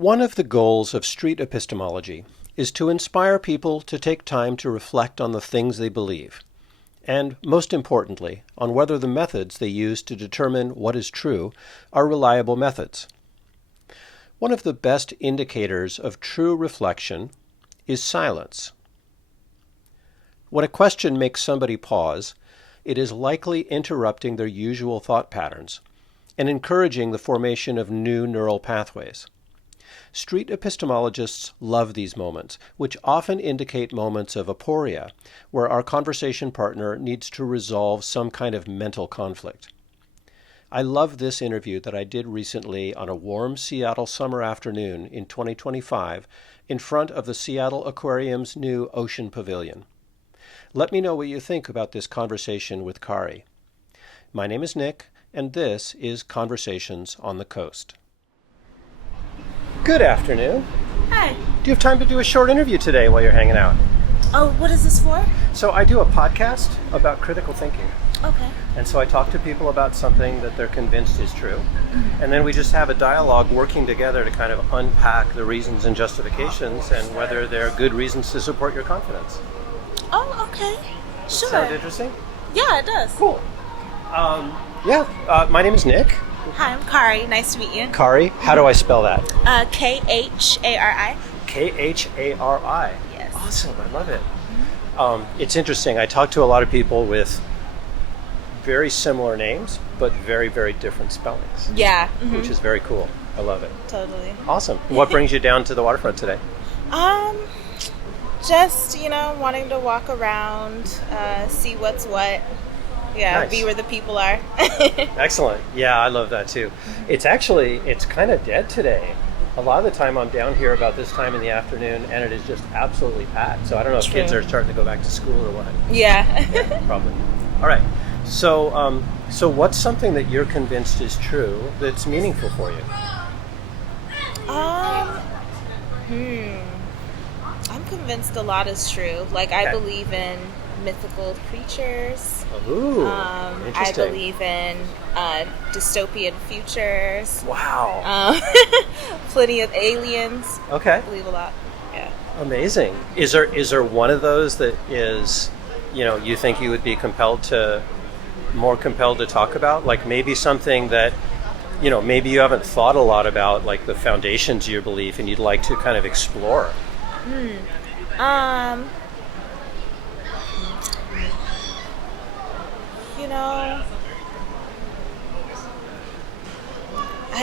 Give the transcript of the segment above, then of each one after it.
One of the goals of street epistemology is to inspire people to take time to reflect on the things they believe, and, most importantly, on whether the methods they use to determine what is true are reliable methods. One of the best indicators of true reflection is silence. When a question makes somebody pause, it is likely interrupting their usual thought patterns and encouraging the formation of new neural pathways. Street epistemologists love these moments, which often indicate moments of aporia, where our conversation partner needs to resolve some kind of mental conflict. I love this interview that I did recently on a warm Seattle summer afternoon in 2025 in front of the Seattle Aquarium's new Ocean Pavilion. Let me know what you think about this conversation with Khari. My name is Nick, and this is Conversations on the Coast. Good afternoon. Hi. Do you have time to do a short interview today while you're hanging out? Oh, what is this for? So I do a podcast about critical thinking. Okay. And so I talk to people about something that they're convinced is true. Mm-hmm. And then we just have a dialogue working together to kind of unpack the reasons and justifications and whether they're good reasons to support your confidence. Oh, okay. Does Sure. that sound interesting? Yeah, it does. Cool. My name is Nick. Hi, I'm Khari. Nice to meet you. Khari. How do I spell that? Khari. Khari. Yes. Awesome. I love it. It's interesting. I talk to a lot of people with very similar names, but very, very different spellings. Yeah. Which is very cool. I love it. Totally. Awesome. What brings you down to the waterfront today? Just, wanting to walk around, see what's what. Yeah, Nice. Be where the people are. Excellent. Yeah, I love that too. It's kind of dead today. A lot of the time I'm down here about this time in the afternoon and it is just absolutely packed. So I don't know if True. kids are starting to go back to school or what. Yeah. Yeah, probably. All right. So what's something that you're convinced is true that's meaningful for you? I'm convinced a lot is true. Like, I believe in mythical creatures. Ooh, I interesting. believe in dystopian futures. Wow. Plenty of aliens. Okay. I believe a lot. Yeah. Amazing. Is there one of those that is, you think you would be more compelled to talk about? Like maybe something that, maybe you haven't thought a lot about, like the foundations of your belief and you'd like to kind of explore.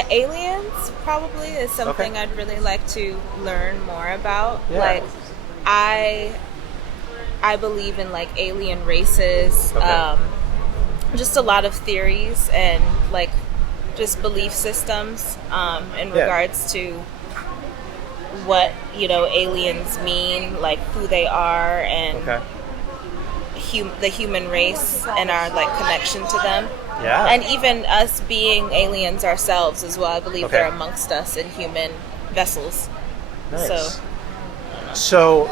Aliens probably is something I'd really like to learn more about. Yeah. Like, I believe in like alien races, just a lot of theories and like just belief systems in regards to what aliens mean, like who they are, and the human race and our like connection to them. Yeah. And even us being aliens ourselves as well. I believe they're amongst us in human vessels. Nice. So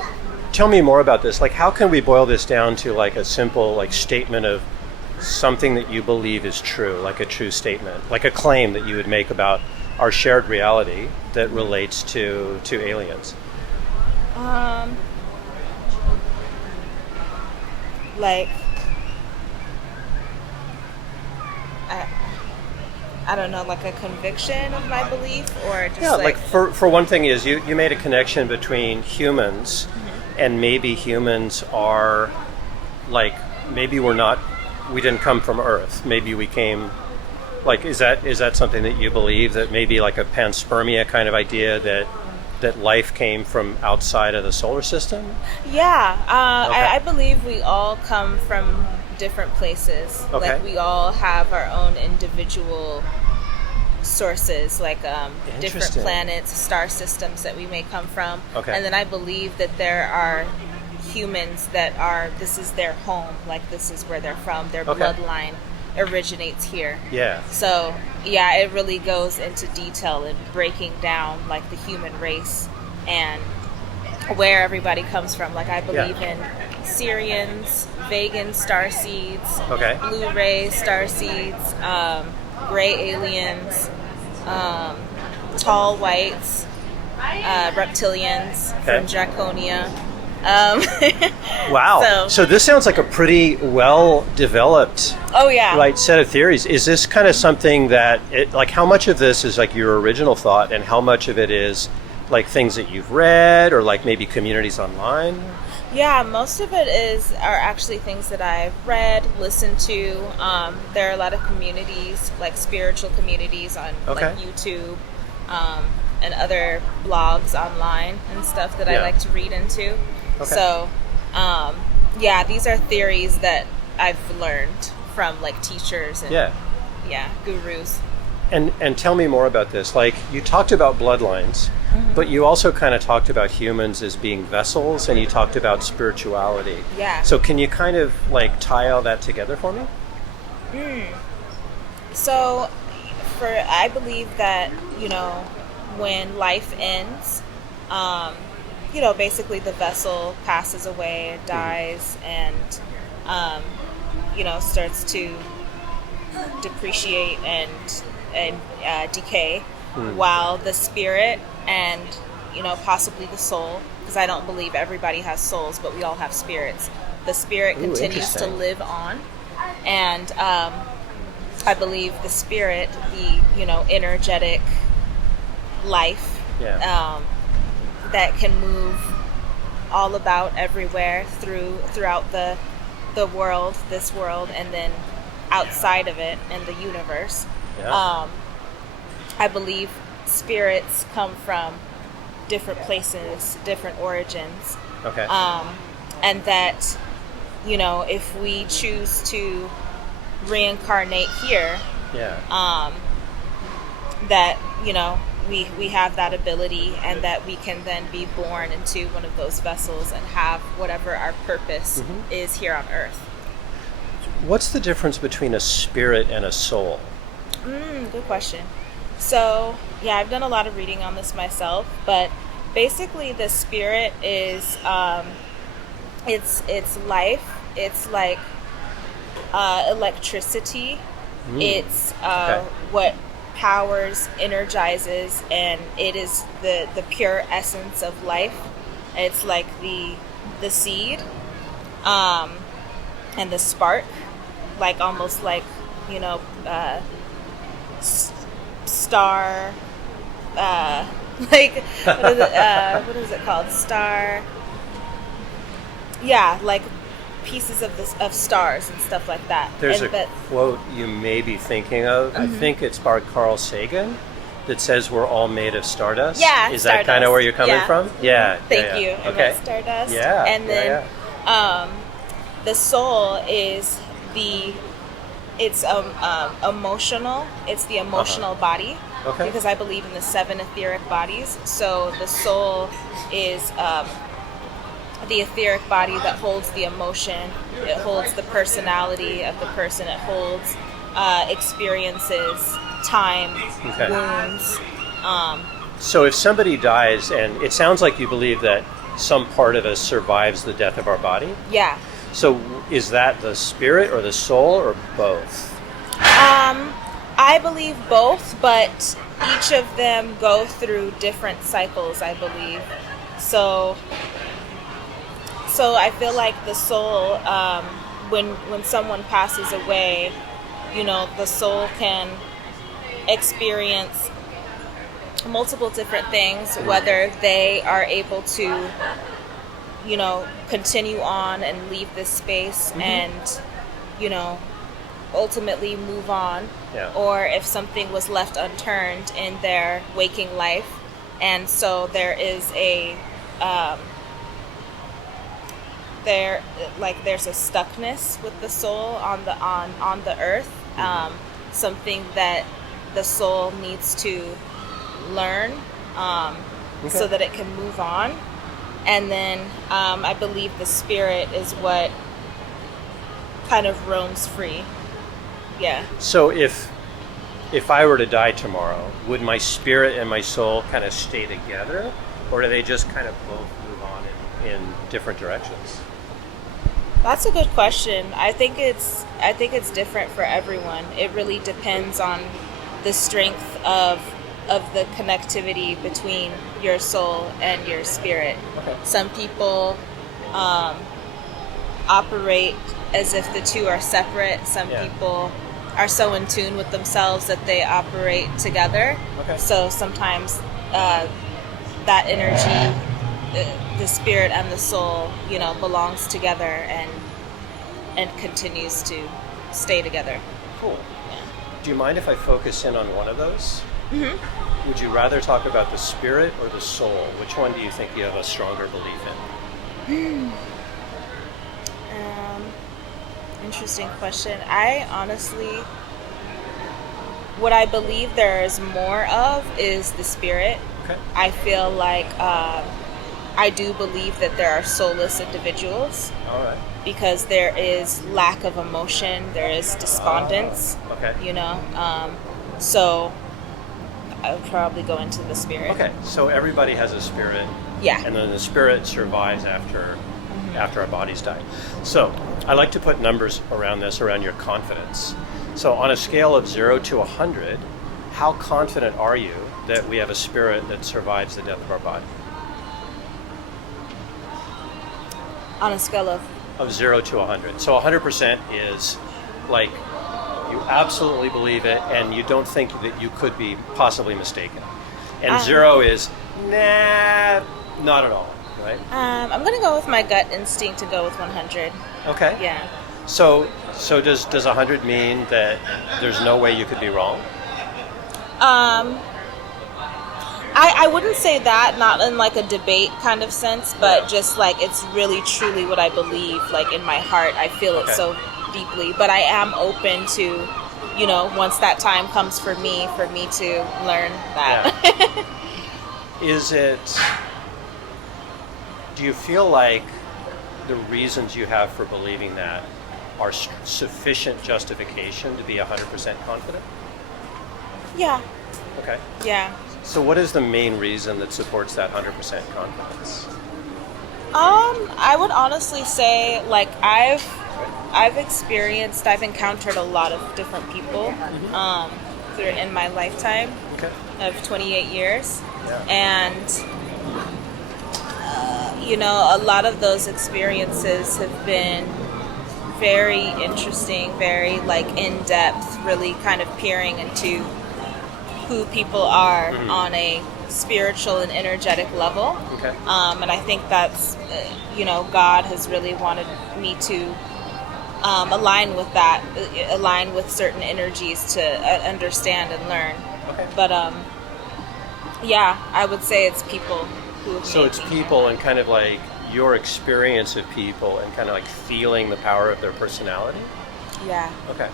tell me more about this. Like, how can we boil this down to like a simple like statement of something that you believe is true, like a true statement, like a claim that you would make about our shared reality that relates to aliens? I don't know, like a conviction of my belief, or just like for one thing is you made a connection between humans and maybe humans are like, maybe we didn't come from Earth. Maybe we came, like, is that something that you believe, that maybe like a panspermia kind of idea that life came from outside of the solar system? Yeah. I believe we all come from different places. Okay. Like we all have our own individual sources, like different planets, star systems that we may come from. Okay. And then I believe that there are humans that this is their home, like this is where they're from, their bloodline originates here. Yeah. So yeah, it really goes into detail in breaking down like the human race and where everybody comes from. Like I believe in Syrians, vegan starseeds, Blu-ray starseeds, gray aliens, tall whites, reptilians from Draconia. Wow. So this sounds like a pretty well-developed set of theories. Is this kind of something that, how much of this is like your original thought and how much of it is like things that you've read or like maybe communities online? Yeah, most of it are actually things that I've read, listened to. There are a lot of communities, like spiritual communities on like YouTube and other blogs online and stuff that I like to read into. Okay. So, these are theories that I've learned from like teachers and gurus. And tell me more about this. Like you talked about bloodlines, but you also kind of talked about humans as being vessels, and you talked about spirituality. Yeah. So can you kind of like tie all that together for me? So, I believe that when life ends, basically the vessel passes away, dies, and starts to depreciate and decay, while the spirit and possibly the soul, because I don't believe everybody has souls, but we all have spirits. The spirit continues to live on, and I believe the spirit, the energetic life that can move all about everywhere throughout the world, this world, and then outside of it in the universe. I believe spirits come from different places, different origins. Okay. And that, if we choose to reincarnate here, that, we have that ability, and that we can then be born into one of those vessels and have whatever our purpose is here on Earth. What's the difference between a spirit and a soul? Good question. So, I've done a lot of reading on this myself, but basically the spirit is, it's life. It's like electricity. It's what powers, energizes, and it is the pure essence of life. It's like the seed, and the spark, like almost like star, like what is it called? Star. Yeah, like pieces of stars and stuff like that. There's a quote you may be thinking of. I think it's by Carl Sagan that says we're all made of stardust. Yeah, is that kind of where you're coming from? Yeah. Thank you. Okay. Stardust. Yeah. And then the soul is it's emotional. It's the emotional body. Okay. Because I believe in the 7 etheric bodies. So the soul is the etheric body that holds the emotion. It holds the personality of the person. It holds experiences, time, wounds. So if somebody dies, and it sounds like you believe that some part of us survives the death of our body? Yeah. So is that the spirit or the soul or both? I believe both, but each of them go through different cycles, I believe. So I feel like the soul, when someone passes away, the soul can experience multiple different things, whether they are able to, continue on and leave this space and, ultimately move on, or if something was left unturned in their waking life. And so there is there's a stuckness with the soul on the earth, something that the soul needs to learn so that it can move on. And then I believe the spirit is what kind of roams free. Yeah. So if I were to die tomorrow, would my spirit and my soul kind of stay together, or do they just kind of both move on in different directions? That's a good question. I think it's different for everyone. It really depends on the strength of the connectivity between your soul and your spirit. Okay. Some people operate as if the two are separate. Some people are so in tune with themselves that they operate together. Okay. So sometimes that energy, the spirit and the soul, belongs together and continues to stay together. Cool. Yeah. Do you mind if I focus in on one of those? Mm-hmm. Would you rather talk about the spirit or the soul? Which one do you think you have a stronger belief in? Interesting question. I honestly, what I believe there is more of is the spirit. Okay. I feel like I do believe that there are soulless individuals. All right. Because there is lack of emotion, there is despondence. Okay. So I would probably go into the spirit. Okay, so everybody has a spirit. Yeah. And then the spirit survives after our bodies die. So I like to put numbers around this, around your confidence. So on a scale of 0 to 100, how confident are you that we have a spirit that survives the death of our body? On a scale of 0 to 100. So 100% is like you absolutely believe it and you don't think that you could be possibly mistaken. And 0 is, nah, not at all, right? I'm going to go with my gut instinct to go with 100. Okay. Yeah. So does 100 mean that there's no way you could be wrong? I wouldn't say that, not in like a debate kind of sense, but just like it's really truly what I believe, like in my heart. I feel it so deeply, but I am open to, once that time comes for me to learn that. Yeah. Do you feel like the reasons you have for believing that are sufficient justification to be 100% confident? Yeah. Okay. Yeah. So what is the main reason that supports that 100% confidence? I would honestly say, like, I've encountered a lot of different people in my lifetime of 28 years. Yeah. And, a lot of those experiences have been very interesting, very, like, in-depth, really kind of peering into who people are on a spiritual and energetic level. Okay. And I think that's, God has really wanted me to align with that, align with certain energies to understand and learn. Okay. But, I would say it's people who have So made it's me. people and kind of like your experience of people and kind of like feeling the power of their personality? Yeah. Okay.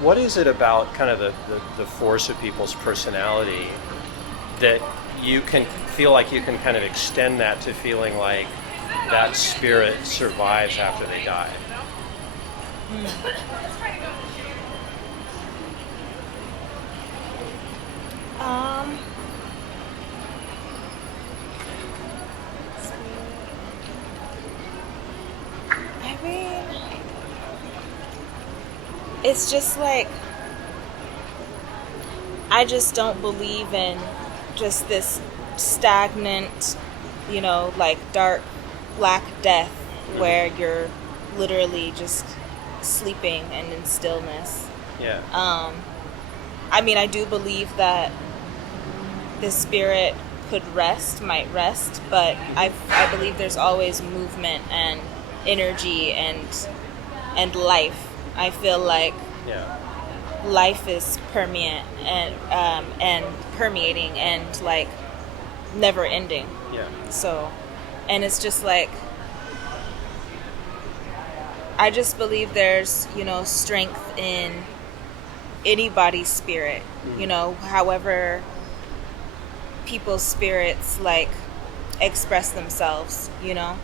What is it about kind of the force of people's personality that you can feel like you can kind of extend that to feeling like that spirit survives after they die? I mean, it's just like, I just don't believe in just this stagnant, like dark, black death where you're literally just sleeping and in stillness. Yeah. I mean, I do believe that the spirit might rest, but I believe there's always movement and energy and life. I feel like life is permeate and permeating and like never ending. Yeah. So, and it's just like, I just believe there's, strength in anybody's spirit, however people's spirits like express themselves, Yeah.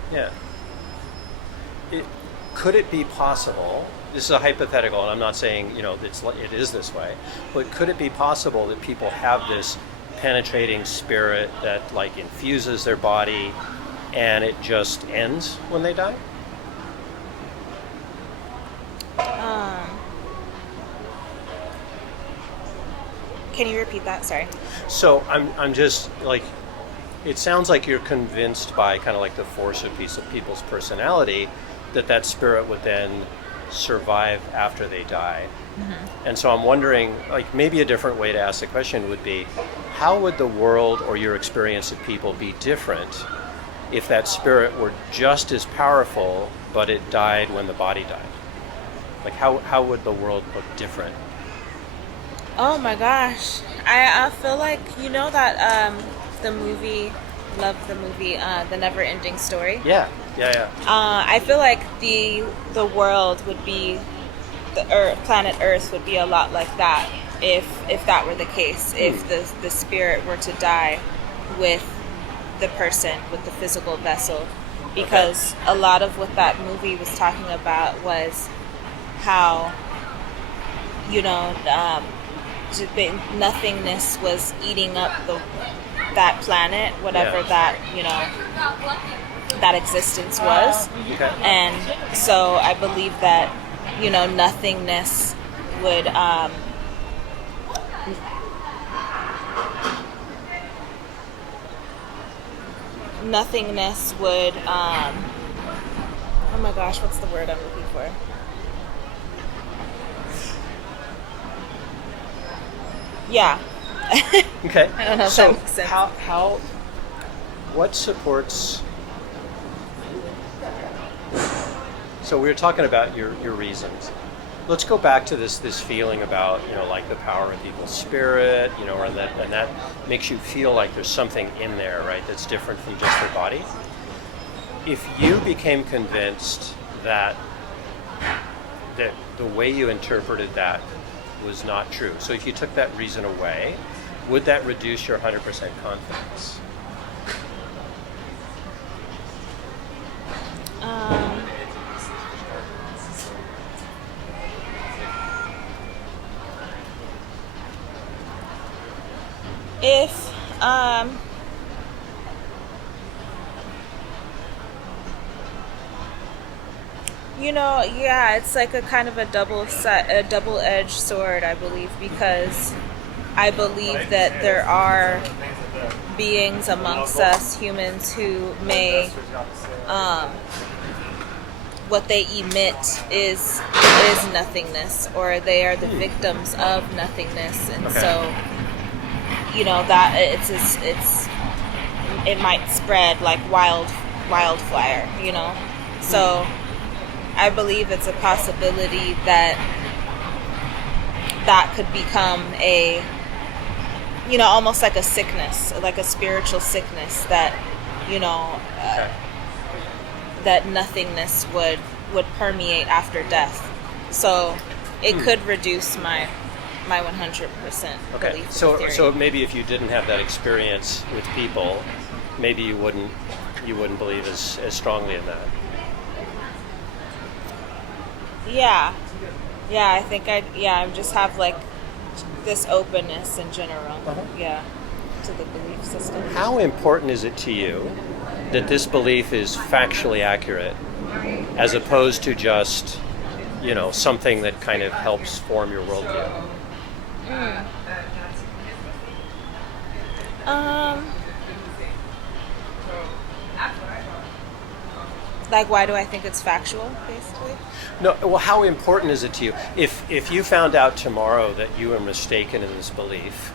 Could it be possible, this is a hypothetical and I'm not saying, it is this way, but could it be possible that people have this penetrating spirit that like infuses their body and it just ends when they die? Can you repeat that? Sorry. So I'm just like, it sounds like you're convinced by kind of like the force of people's personality that spirit would then survive after they die. Mm-hmm. And so I'm wondering, like, maybe a different way to ask the question would be, how would the world or your experience of people be different if that spirit were just as powerful, but it died when the body died? Like, how would the world look different? Oh my gosh. I feel like, you know that the movie, love the movie, The Never Ending Story? Yeah. I feel like the world would be, planet Earth would be a lot like that if that were the case. If the spirit were to die with the person, with the physical vessel. Because a lot of what that movie was talking about was how, you know, nothingness was eating up that planet, whatever that, you know, that existence was. Okay. And so I believe that, you know, nothingness would oh my gosh, what's the word I'm looking for? Yeah. Okay. I don't know if so that makes sense. What supports? So we were talking about your reasons. Let's go back to this feeling about, you know, like the power of people's spirit, you know, and that makes you feel like there's something in there, right, that's different from just their body. If you became convinced that the way you interpreted that was not true, so if you took that reason away, would that reduce your 100% confidence? If you know, yeah, it's like a kind of a double-edged sword, I believe, because I believe that there are beings amongst us humans who may what they emit is nothingness, or they are the victims of nothingness, and so, you know, that it might spread like wildfire, you know. So I believe it's a possibility that could become a, you know, almost like a sickness, like a spiritual sickness that, you know, that nothingness would permeate after death. So it could reduce my 100% belief. So maybe if you didn't have that experience with people, maybe you wouldn't believe as strongly in that. Yeah, I think I just have like this openness in general. Yeah, to the belief system. How important is it to you that this belief is factually accurate, as opposed to just, you know, something that kind of helps form your worldview? Like, why do I think it's factual, basically? No, well, how important is it to you? If you found out tomorrow that you were mistaken in this belief,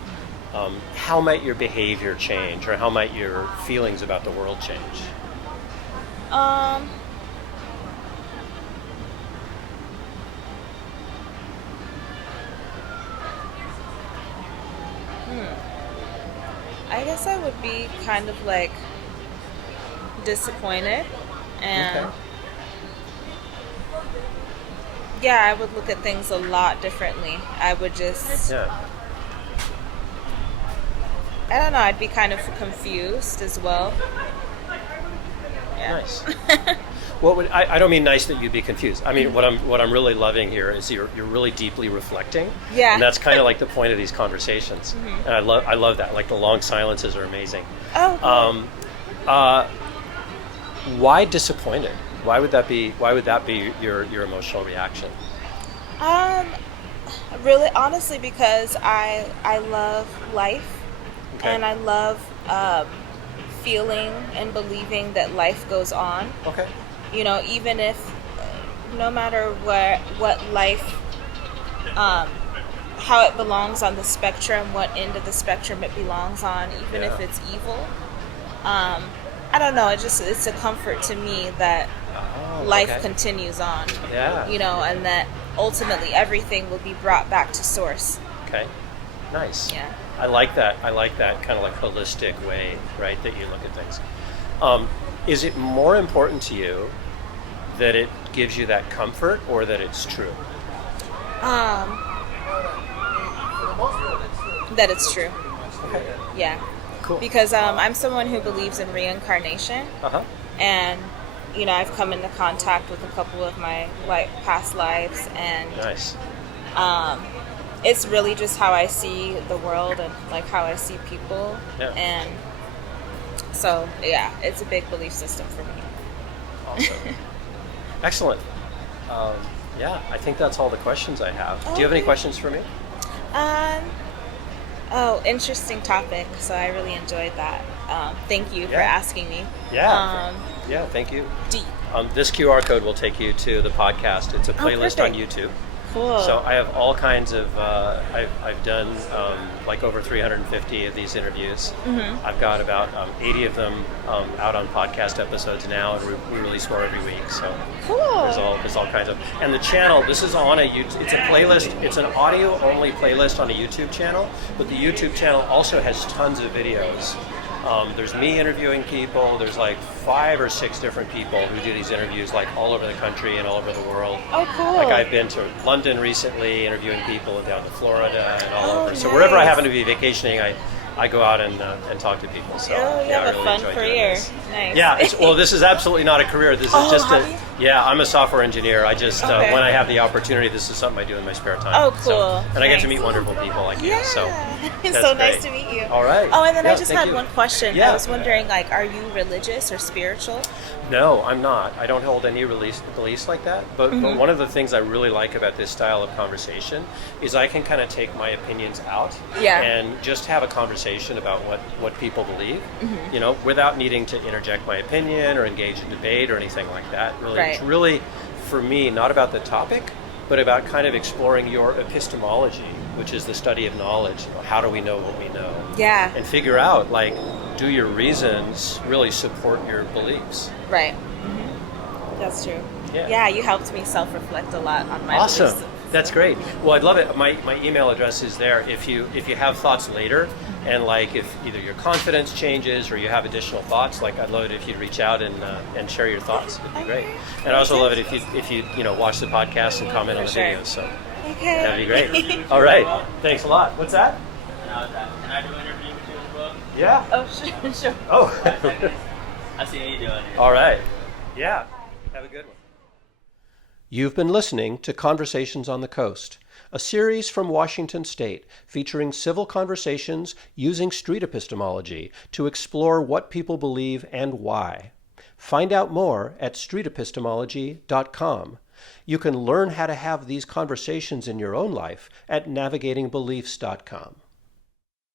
how might your behavior change, or how might your feelings about the world change? I guess I would be kind of like disappointed, and yeah, I would look at things a lot differently. I would just, I don't know, I'd be kind of confused as well. Yeah. Nice. I don't mean nice that you'd be confused. I mean, what I'm really loving here is you're really deeply reflecting. Yeah. And that's kind of like the point of these conversations. Mm-hmm. And I love that. Like, the long silences are amazing. Oh. Cool. Why disappointed? Why would that be your emotional reaction? Really, honestly, because I love life, Okay. and I love feeling and believing that life goes on. Okay. Even if, no matter what life, how it belongs on the spectrum, what end of the spectrum it belongs on, even if it's evil. I don't know. It's a comfort to me that life continues on. Yeah. And that ultimately everything will be brought back to source. Okay. Nice. Yeah. I like that kind of like holistic way, right, that you look at things. Is it more important to you that it gives you that comfort or that it's true? That it's true. Okay. Yeah. Cool. Because I'm someone who believes in reincarnation. Uh-huh. And, I've come into contact with a couple of my past lives, and Nice. It's really just how I see the world and like how I see people. Yeah. And so, yeah, it's a big belief system for me. Awesome. Excellent. Yeah, I think that's all the questions I have. Do you have any questions for me? Interesting topic. So I really enjoyed that. Thank you for asking me. Yeah. Yeah, thank you. This QR code will take you to the podcast. It's a playlist on YouTube. Cool. So I have all kinds of, I've done like over 350 of these interviews. Mm-hmm. I've got about 80 of them out on podcast episodes now, and we release more every week. So cool. There's all kinds of, and the channel, this is on a YouTube, it's a playlist, it's an audio only playlist on a YouTube channel, but the YouTube channel also has tons of videos. There's me interviewing people. There's like 5 or 6 different people who do these interviews like all over the country and all over the world. Oh, cool. Like I've been to London recently interviewing people, and down to Florida and all over. So nice. Wherever I happen to be vacationing, I go out and talk to people. So you have I a really fun enjoy career. Nice. Yeah, well, this is absolutely not a career. This is just hobby? I'm a software engineer. I just Okay. when I have the opportunity, this is something I do in my spare time. Oh, cool. So, and I get to Nice. meet wonderful people like Yeah. you. So It's that's so nice great. to meet you. All right. Oh, and then I Yeah, just thank had you. one question. Yeah. I was wondering, like, are you religious or spiritual? No, I'm not. I don't hold any beliefs like that. But one of the things I really like about this style of conversation is I can kind of take my opinions out and just have a conversation about what people believe, without needing to interject my opinion or engage in debate or anything like that. Really, Right. It's really, for me, not about the topic, but about kind of exploring your epistemology, which is the study of knowledge. How do we know what we know? Yeah. And figure out, like, do your reasons really support your beliefs? Right. Mm-hmm. That's true. Yeah. Yeah, you helped me self-reflect a lot on my Awesome. beliefs. That's great. Well, I'd love it. My email address is there. If you have thoughts later, and like if either your confidence changes or you have additional thoughts, like I'd love it if you'd reach out and share your thoughts. It'd be great. And I also love it if you watch the podcast and comment on the videos. So Okay. that'd be great. All right. Thanks a lot. What's that? Can I do an interview with you as well? Yeah. Oh, sure. Oh. I see how you doing. All right. Yeah. Have a good one. You've been listening to Conversations on the Coast, a series from Washington State featuring civil conversations using street epistemology to explore what people believe and why. Find out more at streetepistemology.com. You can learn how to have these conversations in your own life at navigatingbeliefs.com.